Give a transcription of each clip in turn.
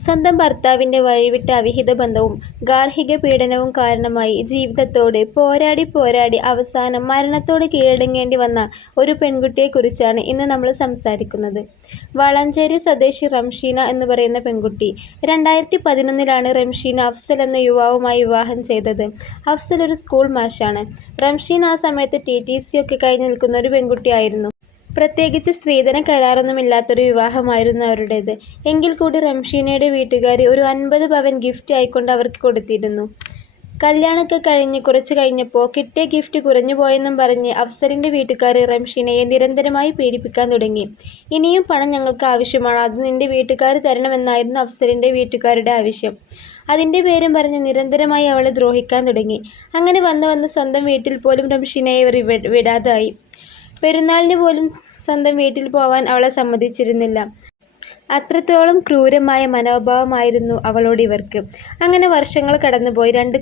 സ്വന്തം ഭർത്താവിൻ്റെ വഴിവിട്ട അവിഹിത ബന്ധവും ഗാർഹിക പീഡനവും കാരണമായി ജീവിതത്തോട് പോരാടി അവസാനം മരണത്തോട് കീഴടങ്ങേണ്ടി വന്ന ഒരു പെൺകുട്ടിയെക്കുറിച്ചാണ് ഇന്ന് നമ്മൾ സംസാരിക്കുന്നത്. വളാഞ്ചേരി സ്വദേശി റംഷീന എന്ന് പറയുന്ന പെൺകുട്ടി 2011 റംഷീന അഫ്സൽ എന്ന യുവാവുമായി വിവാഹം ചെയ്തത്. അഫ്സൽ ഒരു സ്കൂൾ മാഷാണ്. റംഷീന ആ സമയത്ത് TTC ഒക്കെ കഴിഞ്ഞ് നിൽക്കുന്ന ഒരു പെൺകുട്ടിയായിരുന്നു. പ്രത്യേകിച്ച് സ്ത്രീധന കരാറൊന്നുമില്ലാത്തൊരു വിവാഹമായിരുന്നു അവരുടേത്. എങ്കിൽ കൂടി റംഷീനയുടെ വീട്ടുകാർ ഒരു 50 പവൻ ഗിഫ്റ്റ് ആയിക്കൊണ്ട് അവർക്ക് കൊടുത്തിരുന്നു. കല്യാണമൊക്കെ കഴിഞ്ഞ് കുറച്ച് കഴിഞ്ഞപ്പോൾ കിട്ടിയ ഗിഫ്റ്റ് കുറഞ്ഞു പോയെന്നും പറഞ്ഞ് അഫ്സലിൻ്റെ വീട്ടുകാർ റംഷീനയെ നിരന്തരമായി പീഡിപ്പിക്കാൻ തുടങ്ങി. ഇനിയും പണം ഞങ്ങൾക്ക് ആവശ്യമാണ്, അത് നിൻ്റെ വീട്ടുകാർ തരണമെന്നായിരുന്നു അഫ്സലിൻ്റെ വീട്ടുകാരുടെ ആവശ്യം. അതിൻ്റെ പേരും പറഞ്ഞ് നിരന്തരമായി അവളെ ദ്രോഹിക്കാൻ തുടങ്ങി. അങ്ങനെ വന്ന് സ്വന്തം വീട്ടിൽ പോലും റംഷീനയെ വിടാതായി. പെരുന്നാളിന് പോലും സ്വന്തം വീട്ടിൽ പോവാൻ അവളെ സമ്മതിച്ചിരുന്നില്ല. അത്രത്തോളം ക്രൂരമായ മനോഭാവമായിരുന്നു അവളോട് ഇവർക്ക്. അങ്ങനെ വർഷങ്ങൾ കടന്നുപോയി. 2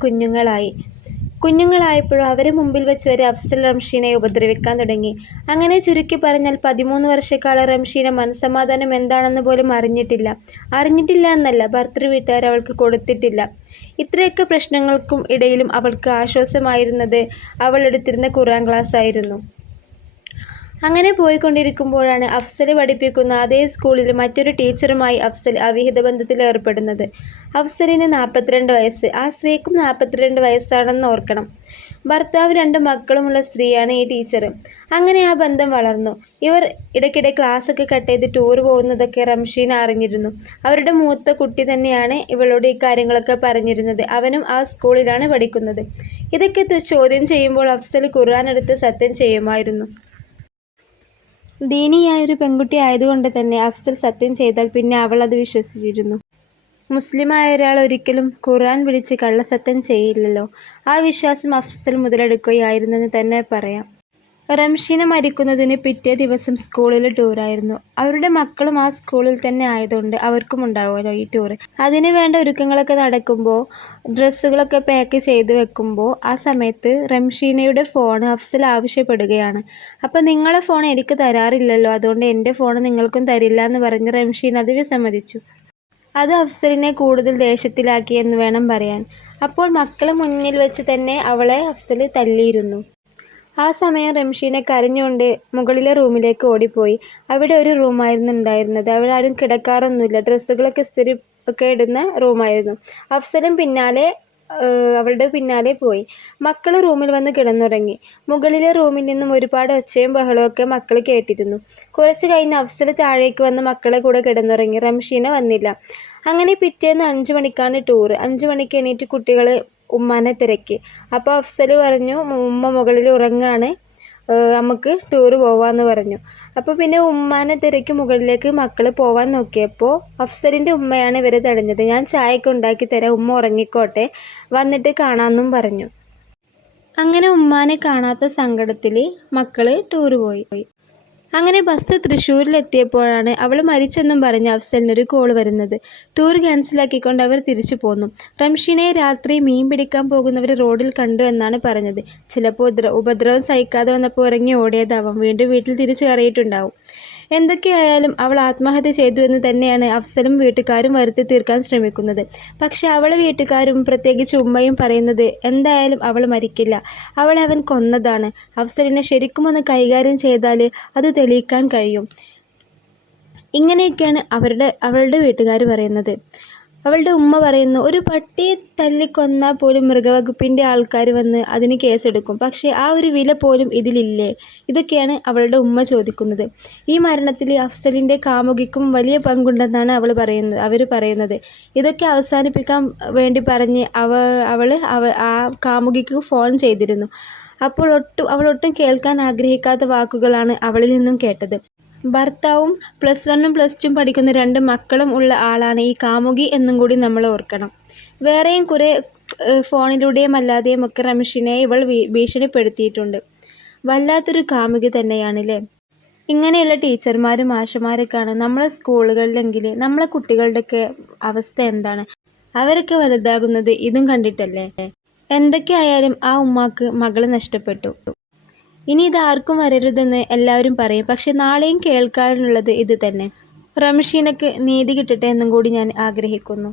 കുഞ്ഞുങ്ങളായപ്പോഴും അവരെ മുമ്പിൽ വെച്ച് വരെ അഫ്സൽ റംഷീനയെ ഉപദ്രവിക്കാൻ തുടങ്ങി. അങ്ങനെ ചുരുക്കി പറഞ്ഞാൽ 13 വർഷക്കാലം റംഷീന മനസ്സമാധാനം എന്താണെന്ന് പോലും അറിഞ്ഞിട്ടില്ല എന്നല്ല, ഭർത്തൃ വീട്ടുകാർ അവൾക്ക് കൊടുത്തിട്ടില്ല. ഇത്രയൊക്കെ പ്രശ്നങ്ങൾക്കും ഇടയിലും അവൾക്ക് ആശ്വാസമായിരുന്നത് അവൾ എടുത്തിരുന്ന ഖുർആൻ ക്ലാസ് ആയിരുന്നു. അങ്ങനെ പോയിക്കൊണ്ടിരിക്കുമ്പോഴാണ് അഫ്സൽ പഠിപ്പിക്കുന്ന അതേ സ്കൂളിൽ മറ്റൊരു ടീച്ചറുമായി അഫ്സൽ അവിഹിത ബന്ധത്തിൽ ഏർപ്പെടുന്നത്. അഫ്സലിന് 42 വയസ്സ്, ആ സ്ത്രീക്കും 42 വയസ്സാണെന്ന് ഓർക്കണം. ഭർത്താവ് 2 മക്കളുമുള്ള സ്ത്രീയാണ് ഈ ടീച്ചർ. അങ്ങനെ ആ ബന്ധം വളർന്നു. ഇവർ ഇടയ്ക്കിടെ ക്ലാസ്സൊക്കെ കട്ട് ചെയ്ത് ടൂർ പോകുന്നതൊക്കെ റംഷീന അറിഞ്ഞിരുന്നു. അവരുടെ മൂത്ത കുട്ടി തന്നെയാണ് ഇവളോട് ഈ കാര്യങ്ങളൊക്കെ പറഞ്ഞിരുന്നത്. അവനും ആ സ്കൂളിലാണ് പഠിക്കുന്നത്. ഇതൊക്കെ ചോദ്യം ചെയ്യുമ്പോൾ അഫ്സൽ ഖുർആൻ എടുത്ത് സത്യം ചെയ്യുമായിരുന്നു. ദീനിയായൊരു പെൺകുട്ടി ആയതുകൊണ്ട് തന്നെ അഫ്സൽ സത്യം ചെയ്താൽ പിന്നെ അവൾ അത് വിശ്വസിച്ചിരുന്നു. മുസ്ലിമായ ഒരാൾ ഒരിക്കലും ഖുർആൻ വിളിച്ച് കള്ളസത്യം ചെയ്യില്ലല്ലോ. ആ വിശ്വാസം അഫ്സൽ മുതലെടുക്കുകയായിരുന്നെന്ന് തന്നെ പറയാം. റംഷീന മരിക്കുന്നതിന് പിറ്റേ ദിവസം സ്കൂളിൽ ടൂറായിരുന്നു. അവരുടെ മക്കളും ആ സ്കൂളിൽ തന്നെ ആയതുകൊണ്ട് അവർക്കും ഉണ്ടാവുമല്ലോ ഈ ടൂർ. അതിന് വേണ്ട ഒരുക്കങ്ങളൊക്കെ നടക്കുമ്പോൾ, ഡ്രസ്സുകളൊക്കെ പാക്ക് ചെയ്ത് വെക്കുമ്പോൾ ആ സമയത്ത് റംഷീനയുടെ ഫോൺ അഫ്സൽ ആവശ്യപ്പെടുകയാണ്. അപ്പോൾ നിങ്ങളെ ഫോൺ എനിക്ക് തരാറില്ലല്ലോ, അതുകൊണ്ട് എൻ്റെ ഫോൺ നിങ്ങൾക്കും തരില്ല എന്ന് പറഞ്ഞ് റംഷീന അത് വിസമ്മതിച്ചു. അത് അഫ്സലിനെ കൂടുതൽ ദേഷ്യത്തിലാക്കി എന്ന് വേണം പറയാൻ. അപ്പോൾ മക്കളെ മുന്നിൽ വെച്ച് തന്നെ അവളെ അഫ്സൽ തല്ലിയിരുന്നു. ആ സമയം റംഷീന കരഞ്ഞുകൊണ്ട് മുകളിലെ റൂമിലേക്ക് ഓടിപ്പോയി. അവിടെ ഒരു റൂമായിരുന്നു ഉണ്ടായിരുന്നത്. അവിടെ ആരും കിടക്കാറൊന്നുമില്ല. ഡ്രസ്സുകളൊക്കെ ഇസ്തിരി ഒക്കെ ഇടുന്ന റൂമായിരുന്നു. അഫ്സലും അവളുടെ പിന്നാലെ പോയി. മക്കൾ റൂമിൽ വന്ന് കിടന്നുറങ്ങി. മുകളിലെ റൂമിൽ നിന്നും ഒരുപാട് ഒച്ചയും ബഹളവും ഒക്കെ മക്കൾ കേട്ടിരുന്നു. കുറച്ച് കഴിഞ്ഞ് അഫ്സൽ താഴേക്ക് വന്ന് മക്കളെ കൂടെ കിടന്നുറങ്ങി. റംഷീന വന്നില്ല. അങ്ങനെ പിറ്റേന്ന് 5 മണിക്കാണ് ടൂർ. 5 മണിക്ക് എണീറ്റ് കുട്ടികൾ ഉമ്മാനെ തിരക്കി. അപ്പോൾ അഫ്സൽ പറഞ്ഞു, ഉമ്മ മുകളിൽ ഉറങ്ങാണ്, നമുക്ക് ടൂർ പോവാമെന്ന് പറഞ്ഞു. അപ്പോൾ പിന്നെ ഉമ്മാനെ തിരക്കി മുകളിലേക്ക് മക്കൾ പോവാൻ നോക്കിയപ്പോൾ അഫ്സലിൻ്റെ ഉമ്മയാണ് ഇവരെ തടഞ്ഞത്. ഞാൻ ചായയൊക്കെ ഉണ്ടാക്കി തരാം, ഉമ്മ ഉറങ്ങിക്കോട്ടെ, വന്നിട്ട് കാണാമെന്നും പറഞ്ഞു. അങ്ങനെ ഉമ്മാനെ കാണാത്ത സങ്കടത്തിൽ മക്കൾ ടൂർ പോയി. അങ്ങനെ ബസ് തൃശ്ശൂരിലെത്തിയപ്പോഴാണ് അവൾ മരിച്ചെന്നും പറഞ്ഞ് അഫ്സലിനൊരു കോൾ വരുന്നത്. ടൂർ ക്യാൻസലാക്കിക്കൊണ്ട് അവർ തിരിച്ചു പോന്നു. റംഷീനയെ രാത്രി മീൻ പിടിക്കാൻ പോകുന്നവർ റോഡിൽ കണ്ടു എന്നാണ് പറഞ്ഞത്. ചിലപ്പോൾ ഉപദ്രവം സഹിക്കാതെ വന്നപ്പോൾ ഇറങ്ങി ഓടിയതാവാം. വീണ്ടും വീട്ടിൽ തിരിച്ചു കയറിയിട്ടുണ്ടാവും. എന്തൊക്കെയായാലും അവൾ ആത്മഹത്യ ചെയ്തു എന്ന് തന്നെയാണ് അഫ്സലും വീട്ടുകാരും വരുത്തി തീർക്കാൻ ശ്രമിക്കുന്നത്. പക്ഷെ അവളെ വീട്ടുകാരും പ്രത്യേകിച്ച് ഉമ്മയും പറയുന്നത് എന്തായാലും അവൾ മരിക്കില്ല, അവളെ അവൻ കൊന്നതാണ്. അഫ്സലിനെ ശരിക്കും ഒന്ന് കൈകാര്യം ചെയ്താൽ അത് തെളിയിക്കാൻ കഴിയും. ഇങ്ങനെയൊക്കെയാണ് അവളുടെ വീട്ടുകാർ പറയുന്നത്. അവളുടെ ഉമ്മ പറയുന്നു, ഒരു പട്ടിയെ തല്ലിക്കൊന്നാൽ പോലും മൃഗവകുപ്പിൻ്റെ ആൾക്കാർ വന്ന് അതിന് കേസെടുക്കും, പക്ഷേ ആ ഒരു വില പോലും ഇതിലില്ലേ? ഇതൊക്കെയാണ് അവളുടെ ഉമ്മ ചോദിക്കുന്നത്. ഈ മരണത്തിൽ അഫ്സലിൻ്റെ കാമുകിക്കും വലിയ പങ്കുണ്ടെന്നാണ് അവർ പറയുന്നത്. ഇതൊക്കെ അവസാനിപ്പിക്കാൻ വേണ്ടി പറഞ്ഞ് അവൾ ആ കാമുകിക്ക് ഫോൺ ചെയ്തിരുന്നു. അപ്പോൾ അവളൊട്ടും കേൾക്കാൻ ആഗ്രഹിക്കാത്ത വാക്കുകളാണ് അവളിൽ നിന്നും കേട്ടത്. ഭർത്താവും +1ഉം +2ഉം പഠിക്കുന്ന 2 മക്കളും ഉള്ള ആളാണ് ഈ കാമുകി എന്നും കൂടി നമ്മൾ ഓർക്കണം. വേറെയും കുറേ ഫോണിലൂടെയും അല്ലാതെയും ഒക്കെ റംഷീനയെ ഇവൾ ഭീഷണിപ്പെടുത്തിയിട്ടുണ്ട്. വല്ലാത്തൊരു കാമുകി തന്നെയാണല്ലേ. ഇങ്ങനെയുള്ള ടീച്ചർമാരും മാഷന്മാരൊക്കെയാണ് നമ്മളെ സ്കൂളുകളിലെങ്കിൽ നമ്മളെ കുട്ടികളുടെയൊക്കെ അവസ്ഥ എന്താണ്? അവരൊക്കെ വലുതാകുന്നത് ഇതും കണ്ടിട്ടല്ലേ. എന്തൊക്കെയായാലും ആ ഉമ്മാക്ക് മകളെ നഷ്ടപ്പെട്ടു. ഇനി ഇതാർക്കും വരരുതെന്ന് എല്ലാവരും പറയും. പക്ഷെ നാളെയും കേൾക്കാനുള്ളത് ഇത് തന്നെ. റംഷീനക്ക് നീതി കിട്ടട്ടെ എന്നും കൂടി ഞാൻ ആഗ്രഹിക്കുന്നു.